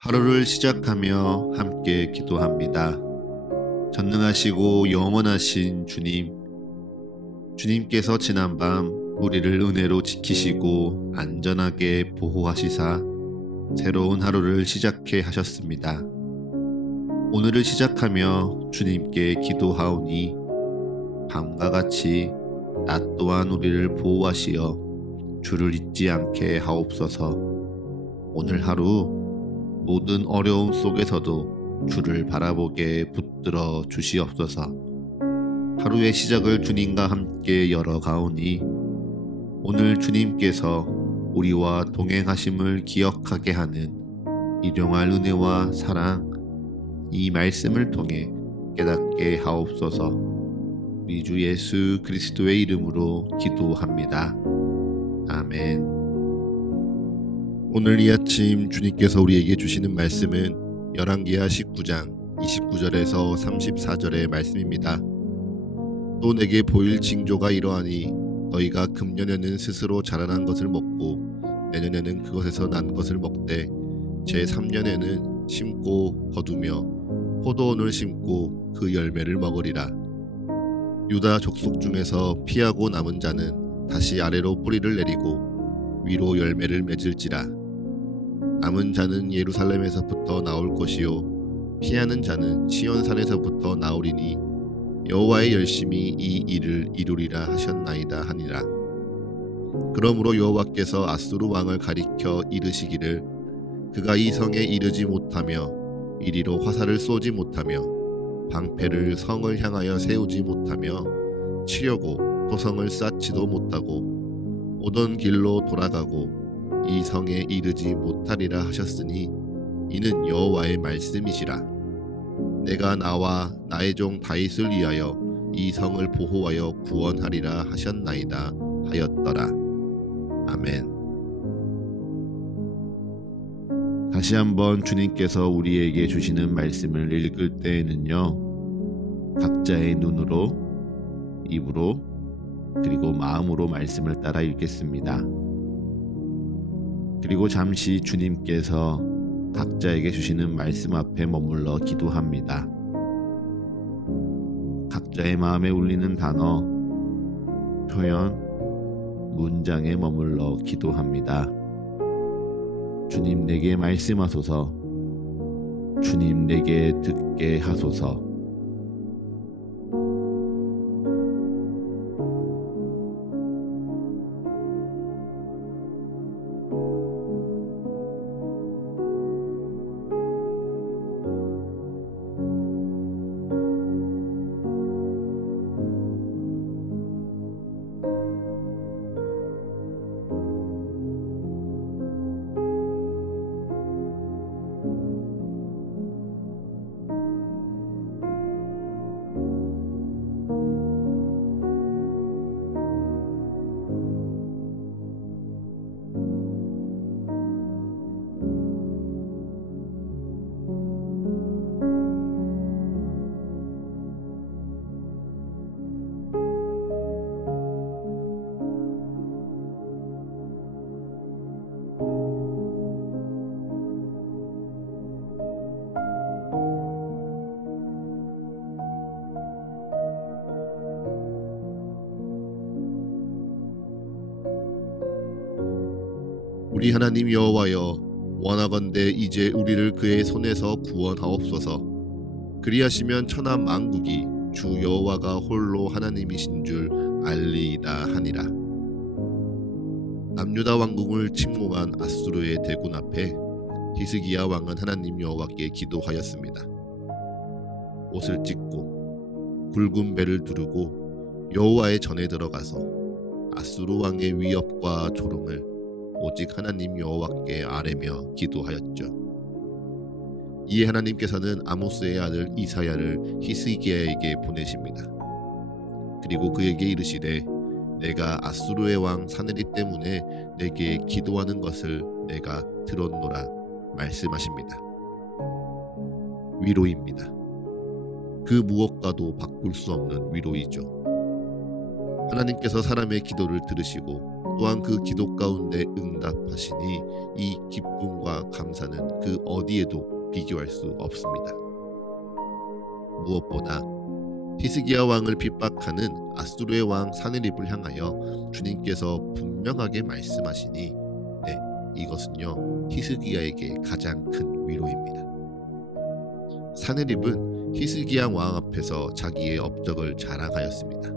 하루를 시작하며 함께 기도합니다. 전능하시고 영원하신 주님, 주님께서 지난밤 우리를 은혜로 지키시고 안전하게 보호하시사 새로운 하루를 시작해 하셨습니다. 오늘을 시작하며 주님께 기도하오니 밤과 같이 낮 또한 우리를 보호하시어 주를 잊지 않게 하옵소서. 오늘 하루 모든 어려움 속에서도 주를 바라보게 붙들어 주시옵소서. 하루의 시작을 주님과 함께 열어가오니 오늘 주님께서 우리와 동행하심을 기억하게 하는 일용할 은혜와 사랑, 이 말씀을 통해 깨닫게 하옵소서. 우리 주 예수 그리스도의 이름으로 기도합니다. 아멘. 오늘 이 아침 주님께서 우리에게 주시는 말씀은 열왕기하 19장 29절에서 34절의 말씀입니다. 또 내게 보일 징조가 이러하니 너희가 금년에는 스스로 자라난 것을 먹고 내년에는 그것에서 난 것을 먹되 제3년에는 심고 거두며 포도원을 심고 그 열매를 먹으리라. 유다 족속 중에서 피하고 남은 자는 다시 아래로 뿌리를 내리고 위로 열매를 맺을지라. 남은 자는 예루살렘에서부터 나올 것이요 피하는 자는 시온산에서부터 나오리니 여호와의 열심히 이 일을 이루리라 하셨나이다 하니라. 그러므로 여호와께서 아수르 왕을 가리켜 이르시기를 그가 이 성에 이르지 못하며 이리로 화살을 쏘지 못하며 방패를 성을 향하여 세우지 못하며 치려고 도성을 쌓지도 못하고 오던 길로 돌아가고 이 성에 이르지 못하리라 하셨으니 이는 여호와의 말씀이시라. 내가 나와 나의 종 다윗을 위하여 이 성을 보호하여 구원하리라 하셨나이다 하였더라. 아멘. 다시 한번 주님께서 우리에게 주시는 말씀을 읽을 때에는요, 각자의 눈으로, 입으로, 그리고 마음으로 말씀을 따라 읽겠습니다. 그리고 잠시 주님께서 각자에게 주시는 말씀 앞에 머물러 기도합니다. 각자의 마음에 울리는 단어, 표현, 문장에 머물러 기도합니다. 주님 내게 말씀하소서. 주님 내게 듣게 하소서. 우리 하나님 여호와여, 원하건대 이제 우리를 그의 손에서 구원하옵소서. 그리하시면 천하 만국이 주 여호와가 홀로 하나님이신 줄 알리이다 하니라. 남유다 왕국을 침공한 아수르의 대군 앞에 히스기야 왕은 하나님 여호와께 기도하였습니다. 옷을 찢고 굵은 배를 두르고 여호와의 전에 들어가서 아수르 왕의 위협과 조롱을 오직 하나님 여호와께 아뢰며 기도하였죠. 이에 하나님께서는 아모스의 아들 이사야를 히스기야에게 보내십니다. 그리고 그에게 이르시되 내가 아수르의 왕 사네립 때문에 내게 기도하는 것을 내가 들었노라 말씀하십니다. 위로입니다. 그 무엇과도 바꿀 수 없는 위로이죠. 하나님께서 사람의 기도를 들으시고 또한 그 기도 가운데 응답하시니 이 기쁨과 감사는 그 어디에도 비교할 수 없습니다. 무엇보다 히스기야 왕을 핍박하는 아수르의 왕 사네립을 향하여 주님께서 분명하게 말씀하시니 이것은요 히스기야에게 가장 큰 위로입니다. 사네립은 히스기야 왕 앞에서 자기의 업적을 자랑하였습니다.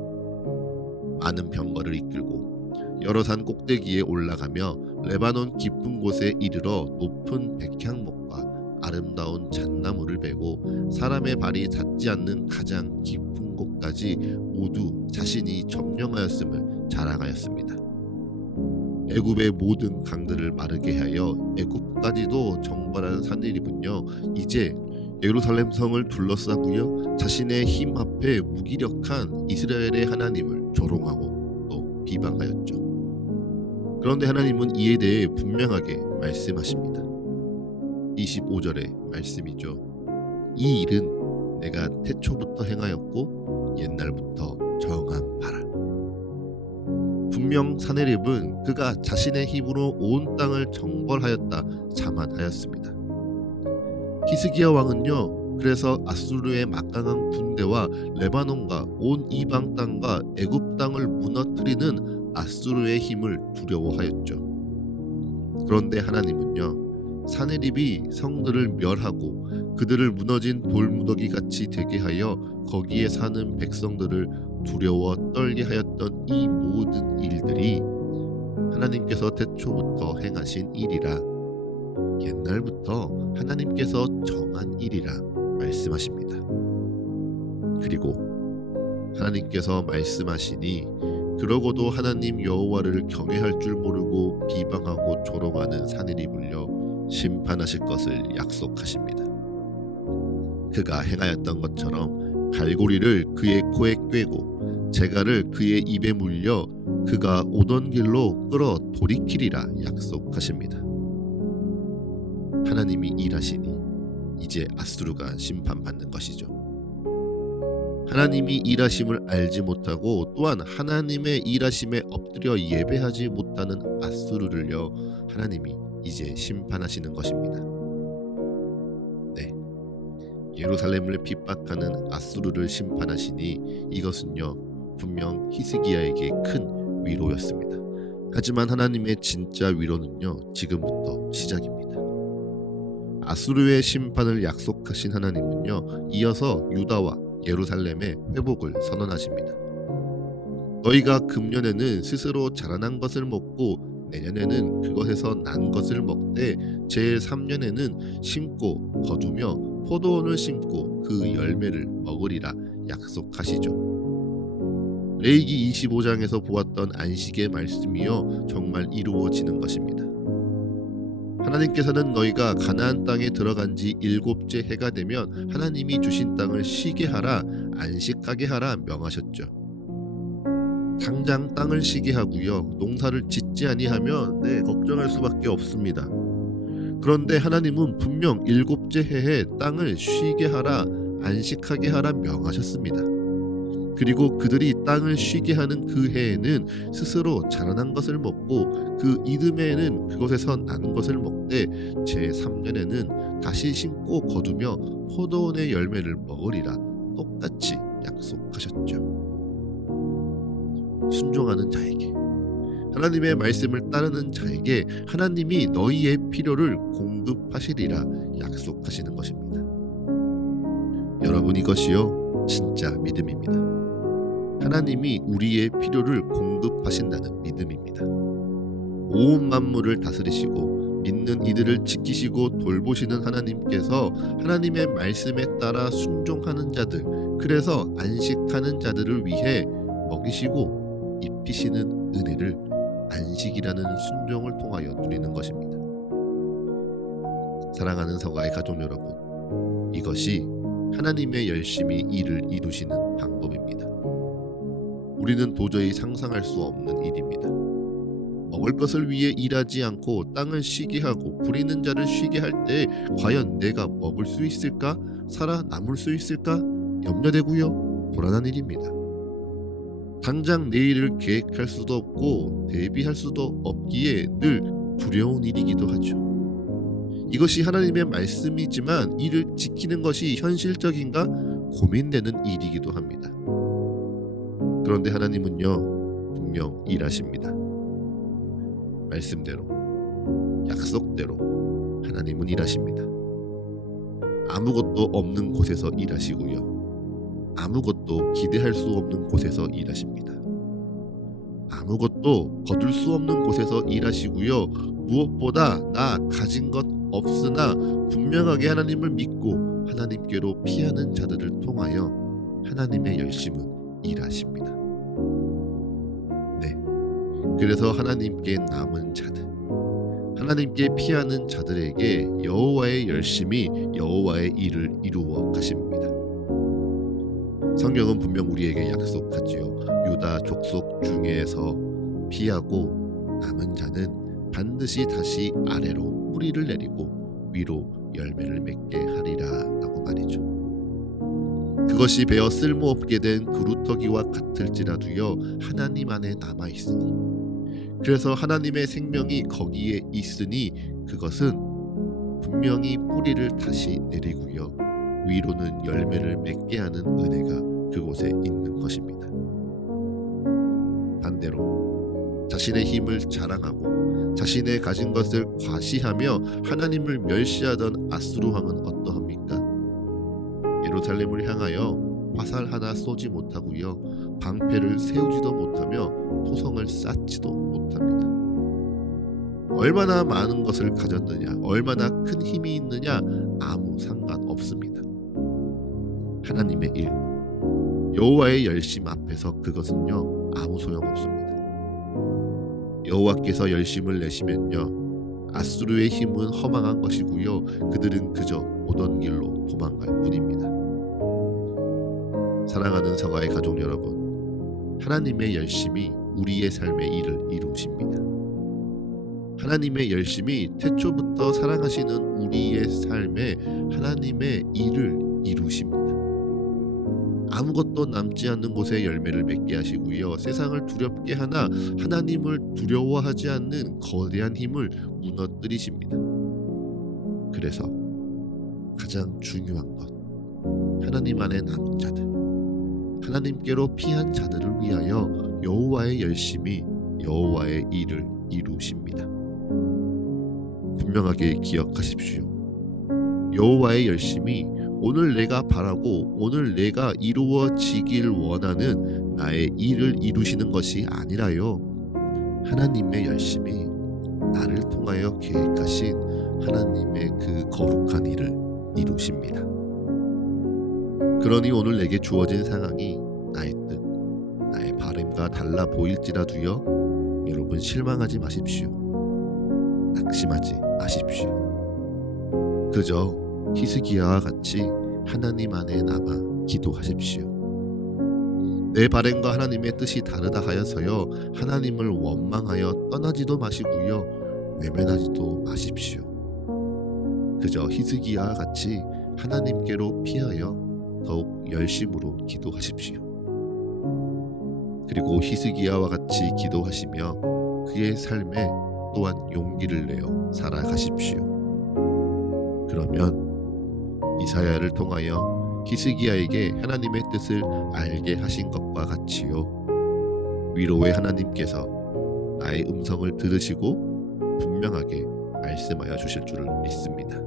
많은 병거를 이끌고 여러 산 꼭대기에 올라가며 레바논 깊은 곳에 이르러 높은 백향목과 아름다운 잣나무를 베고 사람의 발이 닿지 않는 가장 깊은 곳까지 모두 자신이 점령하였음을 자랑하였습니다. 애굽의 모든 강들을 마르게 하여 애굽까지도 정벌한 사네립은요 이제 예루살렘 성을 둘러싸고요 자신의 힘 앞에 무기력한 이스라엘의 하나님을 조롱하고 또 비방하였죠. 그런데 하나님은 이에 대해 분명하게 말씀하십니다. 25절의 말씀이죠. 이 일은 내가 태초부터 행하였고 옛날부터 정한 바라. 분명 사네립은 그가 자신의 힘으로 온 땅을 정벌하였다 자만하였습니다. 히스기야 왕은요 그래서 아수르의 막강한 군대와 레바논과 온 이방 땅과 애굽 땅을 무너뜨리는 아수르의 힘을 두려워하였죠. 그런데 하나님은요 사네립이 성들을 멸하고 그들을 무너진 돌무더기 같이 되게 하여 거기에 사는 백성들을 두려워 떨게 하였던 이 모든 일들이 하나님께서 태초부터 행하신 일이라 옛날부터 하나님께서 정한 일이라 말씀하십니다. 그리고 하나님께서 말씀하시니 그러고도 하나님 여호와를 경외할 줄 모르고 비방하고 조롱하는 사네립을요 심판하실 것을 약속하십니다. 그가 행하였던 것처럼 갈고리를 그의 코에 꿰고 재갈을 그의 입에 물려 그가 오던 길로 끌어 돌이키리라 약속하십니다. 하나님이 일하시니 이제 아수르가 심판받는 것이죠. 하나님이 일하심을 알지 못하고 또한 하나님의 일하심에 엎드려 예배하지 못하는 아수르를요 하나님이 이제 심판하시는 것입니다. 예루살렘을 핍박하는 아수르를 심판하시니 이것은요 분명 히스기야에게 큰 위로였습니다. 하지만 하나님의 진짜 위로는요 지금부터 시작입니다. 아수르의 심판을 약속하신 하나님은요 이어서 유다와 예루살렘의 회복을 선언하십니다. 너희가 금년에는 스스로 자라난 것을 먹고 내년에는 그것에서 난 것을 먹되 제3년에는 심고 거두며 포도원을 심고 그 열매를 먹으리라 약속하시죠. 레위기 25장에서 보았던 안식의 말씀이요 정말 이루어지는 것입니다. 하나님께서는 너희가 가나안 땅에 들어간 지 7째 해가 되면 하나님이 주신 땅을 쉬게 하라 안식하게 하라 명하셨죠. 당장 땅을 쉬게 하고요 농사를 짓지 아니하면 걱정할 수밖에 없습니다. 그런데 하나님은 분명 7째 해에 땅을 쉬게 하라 안식하게 하라 명하셨습니다. 그리고 그들이 땅을 쉬게 하는 그 해에는 스스로 자라난 것을 먹고 그 이듬해에는 그것에서 난 것을 먹되 제3년에는 다시 심고 거두며 포도원의 열매를 먹으리라 똑같이 약속하셨죠. 순종하는 자에게 하나님의 말씀을 따르는 자에게 하나님이 너희의 필요를 공급하시리라 약속하시는 것입니다. 여러분 이것이요 진짜 믿음입니다. 하나님이 우리의 필요를 공급하신다는 믿음입니다. 온 만물을 다스리시고 믿는 이들을 지키시고 돌보시는 하나님께서 하나님의 말씀에 따라 순종하는 자들 그래서 안식하는 자들을 위해 먹이시고 입히시는 은혜를 안식이라는 순종을 통하여 누리는 것입니다. 사랑하는 서가의 가족 여러분, 이것이 하나님의 열심히 일을 이루시는 방법입니다. 우리는 도저히 상상할 수 없는 일입니다. 먹을 것을 위해 일하지 않고 땅을 쉬게 하고 부리는 자를 쉬게 할 때 과연 내가 먹을 수 있을까? 살아남을 수 있을까? 염려되고요 불안한 일입니다. 당장 내일을 계획할 수도 없고 대비할 수도 없기에 늘 두려운 일이기도 하죠. 이것이 하나님의 말씀이지만 이를 지키는 것이 현실적인가 고민되는 일이기도 합니다. 그런데 하나님은요, 분명 일하십니다. 말씀대로, 약속대로 하나님은 일하십니다. 아무것도 없는 곳에서 일하시고요. 아무것도 기대할 수 없는 곳에서 일하십니다. 아무것도 거둘 수 없는 곳에서 일하시고요. 무엇보다 나 가진 것 없으나 분명하게 하나님을 믿고 하나님께로 피하는 자들을 통하여 하나님의 열심은 일하십니다. 네, 그래서 하나님께 남은 자들, 하나님께 피하는 자들에게 여호와의 열심이 여호와의 일을 이루어 가십니다. 성경은 분명 우리에게 약속하지요. 유다 족속 중에서 피하고 남은 자는 반드시 다시 아래로 뿌리를 내리고 위로 열매를 맺게 하리라 라고 말이죠. 그것이 베어 쓸모없게 된 그루터기와 같을지라도요, 하나님 안에 남아있으니, 그래서 하나님의 생명이 거기에 있으니 그것은 분명히 뿌리를 다시 내리고요, 위로는 열매를 맺게 하는 은혜가 그곳에 있는 것입니다. 반대로 자신의 힘을 자랑하고 자신의 가진 것을 과시하며 하나님을 멸시하던 아수르 왕은 어떠합니까? 예루살렘을 향하여 화살 하나 쏘지 못하고요, 방패를 세우지도 못하며 토성을 쌓지도 못합니다. 얼마나 많은 것을 가졌느냐, 얼마나 큰 힘이 있느냐 아무 상관없습니다. 하나님의 일, 여호와의 열심 앞에서 그것은요 아무 소용없습니다. 여호와께서 열심을 내시면요, 아수르의 힘은 허망한 것이고요, 그들은 그저 오던 길로 도망갈 뿐입니다. 사랑하는 서가의 가족 여러분, 하나님의 열심이 우리의 삶의 일을 이루십니다. 하나님의 열심이 태초부터 사랑하시는 우리의 삶에 하나님의 일을 이루십니다. 아무것도 남지 않는 곳에 열매를 맺게 하시고요, 세상을 두렵게 하나 하나님을 두려워하지 않는 거대한 힘을 무너뜨리십니다. 그래서 가장 중요한 것, 하나님 안에 남은 자들, 하나님께로 피한 자들을 위하여 여호와의 열심이 여호와의 일을 이루십니다. 분명하게 기억하십시오. 여호와의 열심이 오늘 내가 바라고 오늘 내가 이루어지길 원하는 나의 일을 이루시는 것이 아니라요, 하나님의 열심이 나를 통하여 계획하신 하나님의 그 거룩한 일을 이루십니다. 그러니 오늘 내게 주어진 상황이 나의 뜻, 나의 바람과 달라 보일지라도요, 여러분 실망하지 마십시오. 낙심하지 마십시오. 그저 히스기야와 같이 하나님 안에 남아 기도하십시오. 내 바람과 하나님의 뜻이 다르다 하여서요, 하나님을 원망하여 떠나지도 마시고요, 외면하지도 마십시오. 그저 히스기야와 같이 하나님께로 피하여 더욱 열심으로 기도하십시오. 그리고 히스기야와 같이 기도하시며 그의 삶에 또한 용기를 내어 살아가십시오. 그러면 이사야를 통하여 히스기야에게 하나님의 뜻을 알게 하신 것과 같이요, 위로의 하나님께서 나의 음성을 들으시고 분명하게 말씀하여 주실 줄을 믿습니다.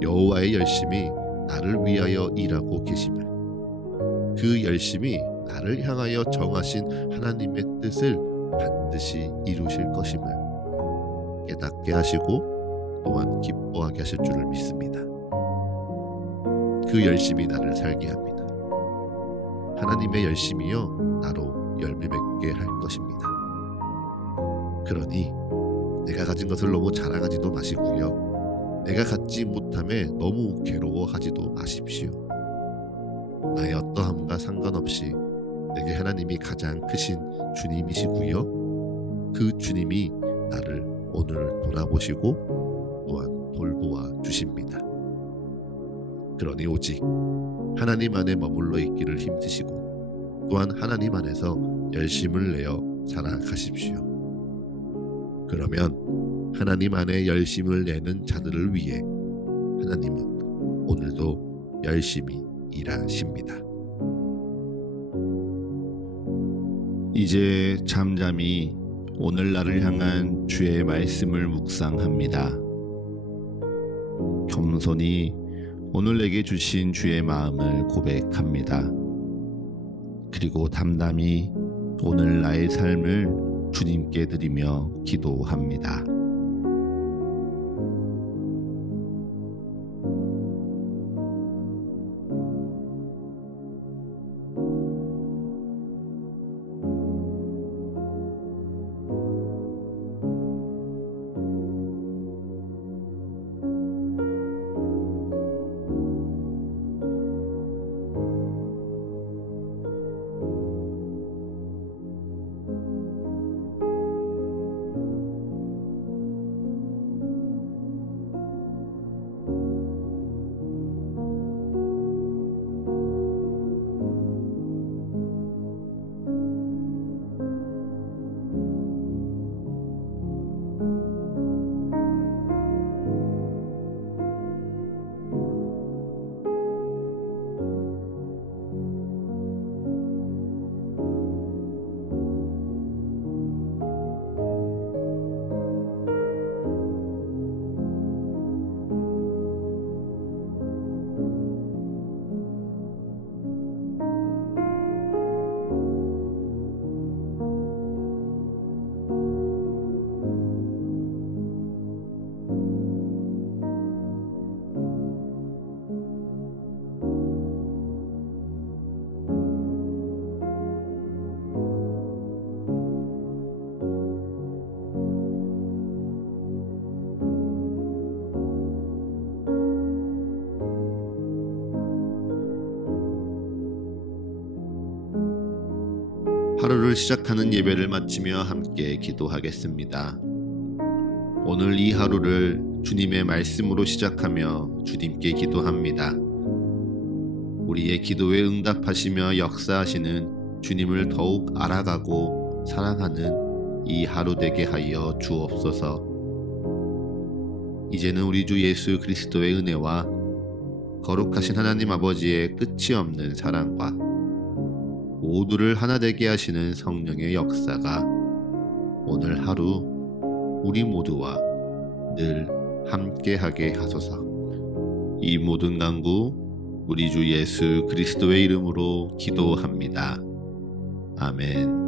여호와의 열심이 나를 위하여 일하고 계시며 그 열심이 나를 향하여 정하신 하나님의 뜻을 반드시 이루실 것임을 깨닫게 하시고 또한 기뻐하게 하실 줄을 믿습니다. 그 열심이 나를 살게 합니다. 하나님의 열심이요 나로 열매 맺게 할 것입니다. 그러니 내가 가진 것을 너무 자랑하지도 마시고요, 내가 갖지 못함에 너무 괴로워하지도 마십시오. 나의 어떠함과 상관없이 내게 하나님이 가장 크신 주님이시고요, 그 주님이 나를 오늘 돌아보시고 또한 돌보아 주십니다. 그러니 오직 하나님 안에 머물러 있기를 힘쓰시고 또한 하나님 안에서 열심을 내어 살아가십시오. 그러면 하나님 안에 열심을 내는 자들을 위해 하나님은 오늘도 열심히 일하십니다. 이제 잠잠히 오늘날을 향한 주의 말씀을 묵상합니다. 겸손히 오늘 내게 주신 주의 마음을 고백합니다. 그리고 담담히 오늘 나의 삶을 주님께 드리며 기도합니다. 하루를 시작하는 예배를 마치며 함께 기도하겠습니다. 오늘 이 하루를 주님의 말씀으로 시작하며 주님께 기도합니다. 우리의 기도에 응답하시며 역사하시는 주님을 더욱 알아가고 사랑하는 이 하루 되게 하여 주옵소서. 이제는 우리 주 예수 그리스도의 은혜와 거룩하신 하나님 아버지의 끝이 없는 사랑과 모두를 하나 되게 하시는 성령의 역사가 오늘 하루 우리 모두와 늘 함께하게 하소서. 이 모든 간구 우리 주 예수 그리스도의 이름으로 기도합니다. 아멘.